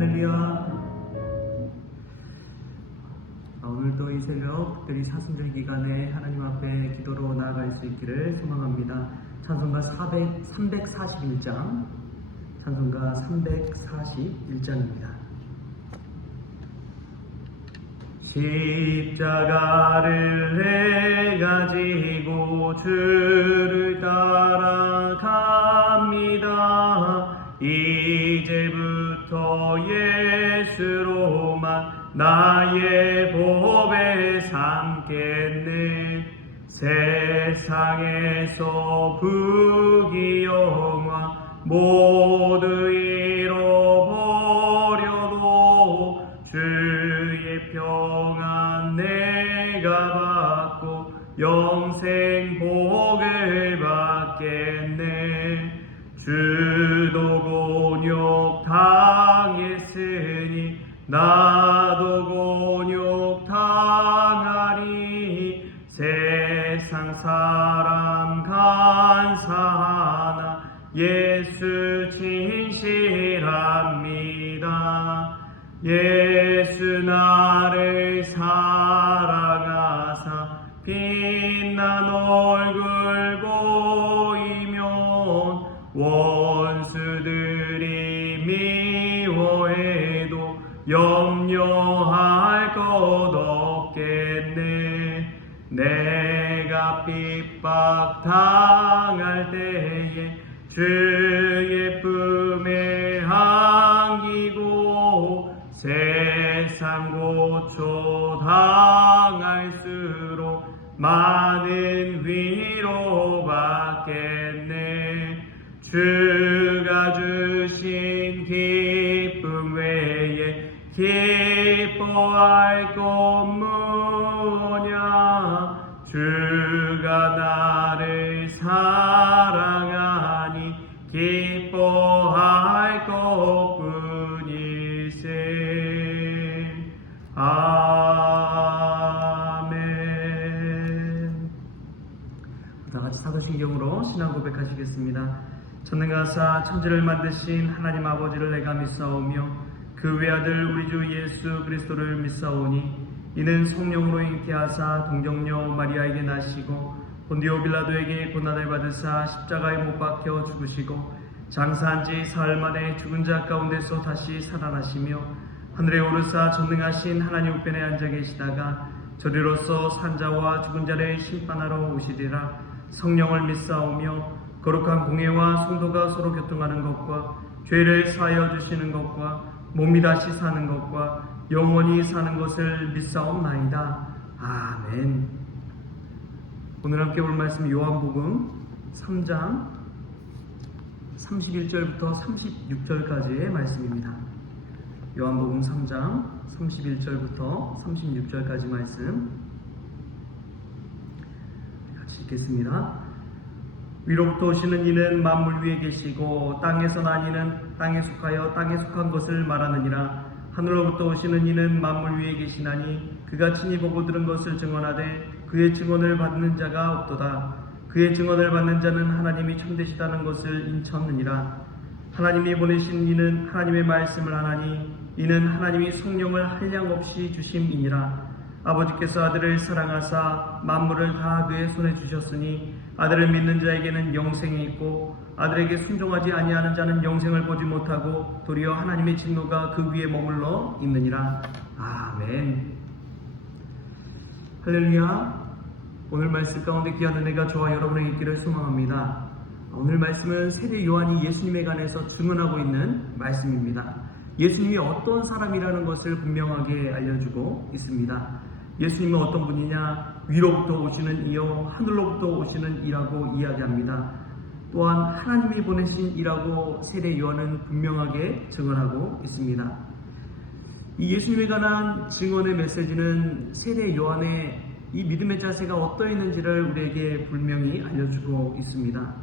할렐루야. 오늘도 이 새벽 특별히 사순절 기간에 하나님 앞에 기도로 나아갈 수 있기를 소망합니다. 찬송가 341장, 찬송가 341장입니다. 십자가를 내가 지고 주를 따라갑니다. 이제부터 예수로만 나의 보배 삼겠네. 세상에서 부귀영화 모두 잃어버려도 주의 평안 내가 받고 영생 복을 받겠네. 주도 곤욕 당했으니 나도 곤욕 당하리. 세상 사람 간사하나 예수 진실합니다. 예수 나를 사랑하사 빛난 얼굴 보이면 원수들이 미워해도 염려할 것 없겠네. 내가 핍박 당할 때에 주의 품에 안기고 세상 고초 당할수록 많은 위로 받겠네. 주가 주신 기쁨 외에 기뻐할 것 뭐냐. 주가 나를 사랑하니 기뻐할 것뿐일세. 아멘. 다 같이 사도신경으로 신앙 고백하시겠습니다. 전능하사 천지를 만드신 하나님 아버지를 내가 믿사오며 그 외아들 우리 주 예수 그리스도를 믿사오니 이는 성령으로 잉태하사 동정녀 마리아에게 나시고 본디오 빌라도에게 고난을 받으사 십자가에 못 박혀 죽으시고 장사한 지 사흘 만에 죽은 자 가운데서 다시 살아나시며 하늘에 오르사 전능하신 하나님 우편에 앉아 계시다가 저리로서 산자와 죽은 자를 심판하러 오시리라. 성령을 믿사오며 거룩한 공예와 성도가 서로 교통하는 것과 죄를 사하여 주시는 것과 몸이 다시 사는 것과 영원히 사는 것을 믿사옵나이다. 아멘. 오늘 함께 볼 말씀 요한복음 3장 31절부터 36절까지의 말씀입니다. 요한복음 3장 31절부터 36절까지 말씀 같이 읽겠습니다. 위로부터 오시는 이는 만물 위에 계시고 땅에서 난 이는 땅에 속하여 땅에 속한 것을 말하느니라. 하늘로부터 오시는 이는 만물 위에 계시나니 그가 친히 보고 들은 것을 증언하되 그의 증언을 받는 자가 없도다. 그의 증언을 받는 자는 하나님이 참되시다는 것을 인쳤느니라. 하나님이 보내신 이는 하나님의 말씀을 하나니 이는 하나님이 성령을 한량없이 주심이니라. 아버지께서 아들을 사랑하사 만물을 다 그의 손에 주셨으니 아들을 믿는 자에게는 영생이 있고 아들에게 순종하지 아니하는 자는 영생을 보지 못하고 도리어 하나님의 진노가 그 위에 머물러 있느니라. 아멘. 할렐루야. 오늘 말씀 가운데 귀한 은혜가 저와 여러분에게 있기를 소망합니다. 오늘 말씀은 세례 요한이 예수님에 관해서 증언하고 있는 말씀입니다. 예수님이 어떤 사람이라는 것을 분명하게 알려주고 있습니다. 예수님은 어떤 분이냐? 위로부터 오시는 이요 하늘로부터 오시는 이라고 이야기합니다. 또한 하나님이 보내신 이라고 세례 요한은 분명하게 증언하고 있습니다. 이 예수님에 관한 증언의 메시지는 세례 요한의 이 믿음의 자세가 어떠했는지를 우리에게 분명히 알려주고 있습니다.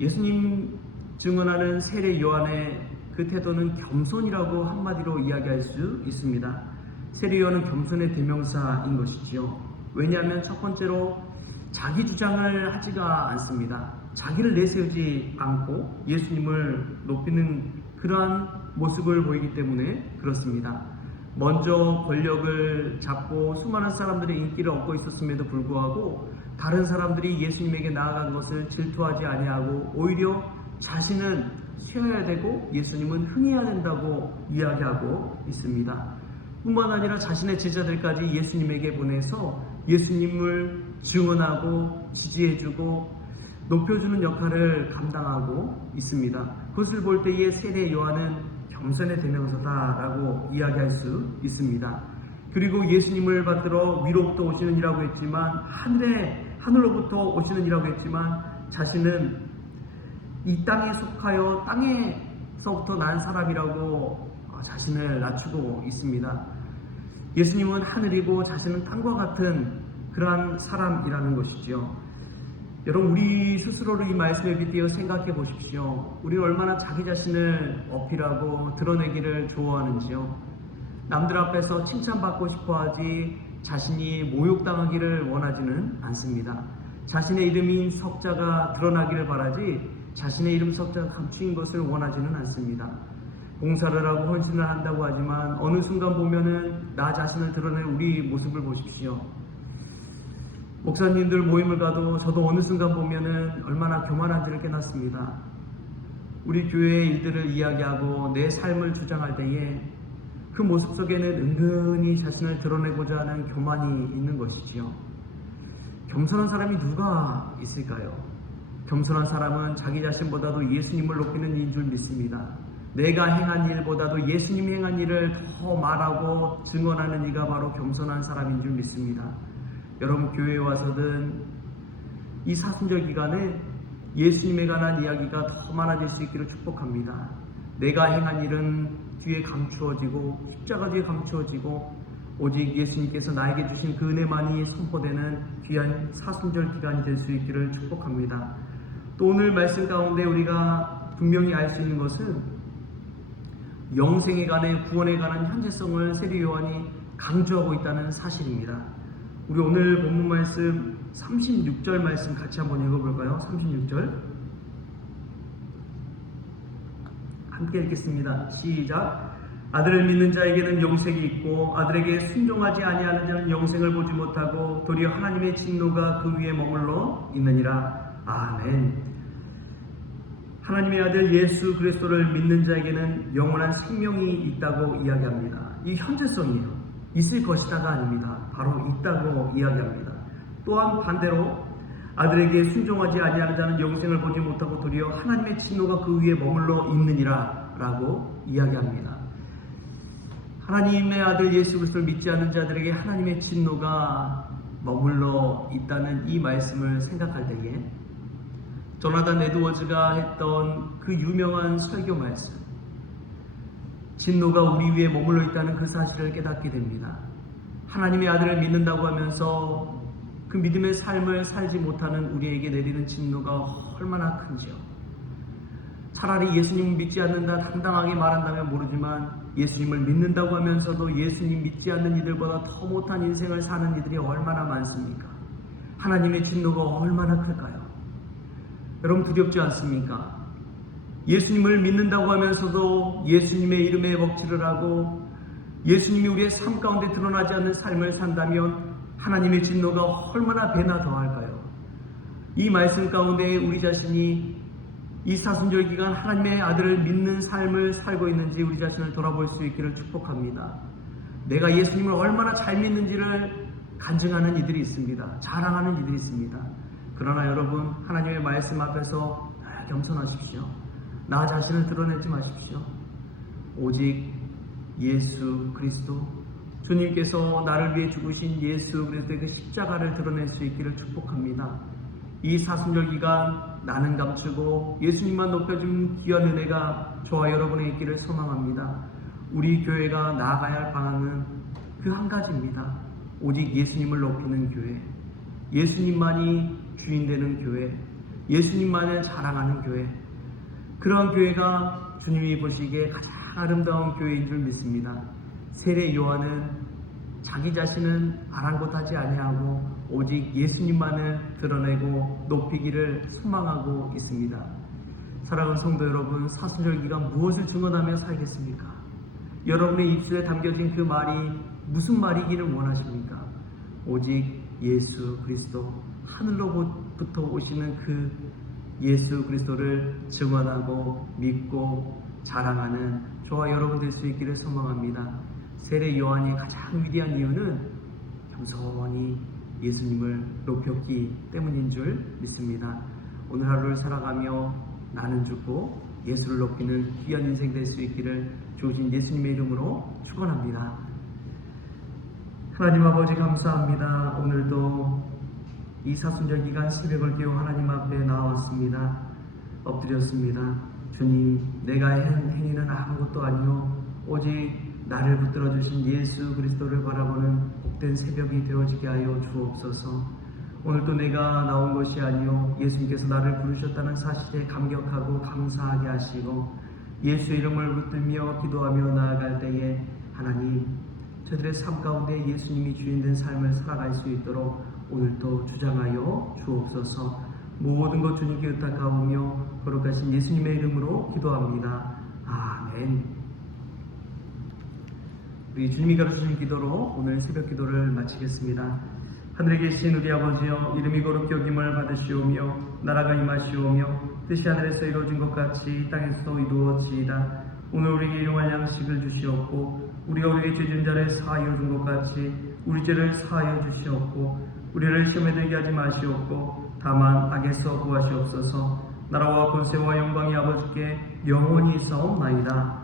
예수님 증언하는 세례 요한의 그 태도는 겸손이라고 한마디로 이야기할 수 있습니다. 세례 요한은 겸손의 대명사인 것이지요. 왜냐하면 첫 번째로 자기 주장을 하지가 않습니다. 자기를 내세우지 않고 예수님을 높이는 그러한 모습을 보이기 때문에 그렇습니다. 먼저 권력을 잡고 수많은 사람들의 인기를 얻고 있었음에도 불구하고 다른 사람들이 예수님에게 나아간 것을 질투하지 아니하고 오히려 자신은 쉬어야 되고 예수님은 흥해야 된다고 이야기하고 있습니다. 뿐만 아니라 자신의 제자들까지 예수님에게 보내서 예수님을 증언하고 지지해주고 높여주는 역할을 감당하고 있습니다. 그것을 볼 때에 세례 요한은 겸손의 대명사다라고 이야기할 수 있습니다. 그리고 예수님을 받들어 위로부터 오시는 이라고 했지만 하늘로부터 오시는 이라고 했지만 자신은 이 땅에 속하여 땅에서부터 난 사람이라고 자신을 낮추고 있습니다. 예수님은 하늘이고 자신은 땅과 같은 그러한 사람이라는 것이죠. 여러분, 우리 스스로를 이 말씀에 빗대어 생각해 보십시오. 우리는 얼마나 자기 자신을 어필하고 드러내기를 좋아하는지요. 남들 앞에서 칭찬받고 싶어하지 자신이 모욕당하기를 원하지는 않습니다. 자신의 이름인 석자가 드러나기를 바라지 자신의 이름 석자가 감추인 것을 원하지는 않습니다. 봉사를 하고 헌신을 한다고 하지만 어느 순간 보면은 나 자신을 드러낸 우리 모습을 보십시오. 목사님들 모임을 가도 저도 어느 순간 보면은 얼마나 교만한지를 깨닫습니다. 우리 교회의 일들을 이야기하고 내 삶을 주장할 때에 그 모습 속에는 은근히 자신을 드러내고자 하는 교만이 있는 것이지요. 겸손한 사람이 누가 있을까요? 겸손한 사람은 자기 자신보다도 예수님을 높이는 이인 줄 믿습니다. 내가 행한 일보다도 예수님이 행한 일을 더 말하고 증언하는 이가 바로 겸손한 사람인 줄 믿습니다. 여러분, 교회에 와서든 이 사순절 기간에 예수님에 관한 이야기가 더 많아질 수 있기를 축복합니다. 내가 행한 일은 뒤에 감추어지고 십자가 뒤에 감추어지고 오직 예수님께서 나에게 주신 그 은혜만이 선포되는 귀한 사순절 기간이 될 수 있기를 축복합니다. 또 오늘 말씀 가운데 우리가 분명히 알 수 있는 것은 영생에 관해 구원에 관한 현재성을 세례 요한이 강조하고 있다는 사실입니다. 우리 오늘 본문 말씀 36절 말씀 같이 한번 읽어볼까요? 36절 함께 읽겠습니다. 시작. 아들을 믿는 자에게는 영생이 있고 아들에게 순종하지 아니하는 자는 영생을 보지 못하고 도리어 하나님의 진노가 그 위에 머물러 있느니라. 아멘. 하나님의 아들 예수 그리스도를 믿는 자에게는 영원한 생명이 있다고 이야기합니다. 이 현재성이에요. 있을 것이다가 아닙니다. 바로 있다고 이야기합니다. 또한 반대로 아들에게 순종하지 아니하는 자는 영생을 보지 못하고 도리어 하나님의 진노가 그 위에 머물러 있느니라 라고 이야기합니다. 하나님의 아들 예수 그리스도를 믿지 않는 자들에게 하나님의 진노가 머물러 있다는 이 말씀을 생각할 때에 조나단 에드워즈가 했던 그 유명한 설교 말씀, 진노가 우리 위에 머물러 있다는 그 사실을 깨닫게 됩니다. 하나님의 아들을 믿는다고 하면서 그 믿음의 삶을 살지 못하는 우리에게 내리는 진노가 얼마나 큰지요. 차라리 예수님을 믿지 않는다 당당하게 말한다면 모르지만 예수님을 믿는다고 하면서도 예수님 믿지 않는 이들보다 더 못한 인생을 사는 이들이 얼마나 많습니까? 하나님의 진노가 얼마나 클까요? 여러분, 두렵지 않습니까? 예수님을 믿는다고 하면서도 예수님의 이름에 먹칠을 하고 예수님이 우리의 삶 가운데 드러나지 않는 삶을 산다면 하나님의 진노가 얼마나 배나 더할까요? 이 말씀 가운데 우리 자신이 이 사순절 기간 하나님의 아들을 믿는 삶을 살고 있는지 우리 자신을 돌아볼 수 있기를 축복합니다. 내가 예수님을 얼마나 잘 믿는지를 간증하는 이들이 있습니다. 자랑하는 이들이 있습니다. 그러나 여러분, 하나님의 말씀 앞에서 겸손하십시오. 나 자신을 드러내지 마십시오. 오직 예수 그리스도, 주님께서 나를 위해 죽으신 예수 그리스도의 그 십자가를 드러낼 수 있기를 축복합니다. 이 사순절 기간 나는 감추고 예수님만 높여준 귀한 은혜가 저와 여러분의 있기를 소망합니다. 우리 교회가 나아가야 할 방향은 그 한 가지입니다. 오직 예수님을 높이는 교회, 예수님만이 주인 되는 교회, 예수님만을 자랑하는 교회, 그러한 교회가 주님이 보시기에 가장 아름다운 교회인 줄 믿습니다. 세례 요한은 자기 자신은 아랑곳하지 아니하고 오직 예수님만을 드러내고 높이기를 소망하고 있습니다. 사랑하는 성도 여러분, 사순절기가 무엇을 증언하며 살겠습니까? 여러분의 입술에 담겨진 그 말이 무슨 말이기를 원하십니까? 오직 예수 그리스도, 하늘로부터 오시는 그 예수 그리스도를 증언하고 믿고 자랑하는 저와 여러분 될 수 있기를 소망합니다. 세례 요한이 가장 위대한 이유는 겸손히 예수님을 높였기 때문인 줄 믿습니다. 오늘 하루를 살아가며 나는 죽고 예수를 높이는 귀한 인생 될 수 있기를 주신 예수님의 이름으로 축원합니다. 하나님 아버지 감사합니다. 오늘도 이 사순절 기간 새벽을 깨워 하나님 앞에 나왔습니다. 엎드렸습니다. 주님, 내가 한 행위는 아무것도 아니요 오직 나를 붙들어 주신 예수 그리스도를 바라보는 복된 새벽이 되어지게 하여 주옵소서. 오늘도 내가 나온 것이 아니요 예수님께서 나를 부르셨다는 사실에 감격하고 감사하게 하시고 예수의 이름을 붙들며 기도하며 나아갈 때에 하나님, 저들의 삶 가운데 예수님이 주인된 삶을 살아갈 수 있도록 오늘도 주장하여 주옵소서. 모든 것 주님께 의탁하오며 거룩하신 예수님의 이름으로 기도합니다. 아멘. 우리 주님이 가르치신 기도로 오늘 새벽 기도를 마치겠습니다. 하늘에 계신 우리 아버지여, 이름이 거룩히 여김을 받으시오며 나라가 임하시오며 뜻이 하늘에서 이루어진 것 같이 땅에서도 이루어지이다. 오늘 우리에게 일용할 양식을 주시옵고 우리가 우리에게 죄진 자를 사하여 준 것 같이 우리 죄를 사하여 주시옵고 우리를 시험에 들게 하지 마시옵고 다만 악에서 구하시옵소서. 나라와 권세와 영광이 아버지께 영원히 있사옵나이다.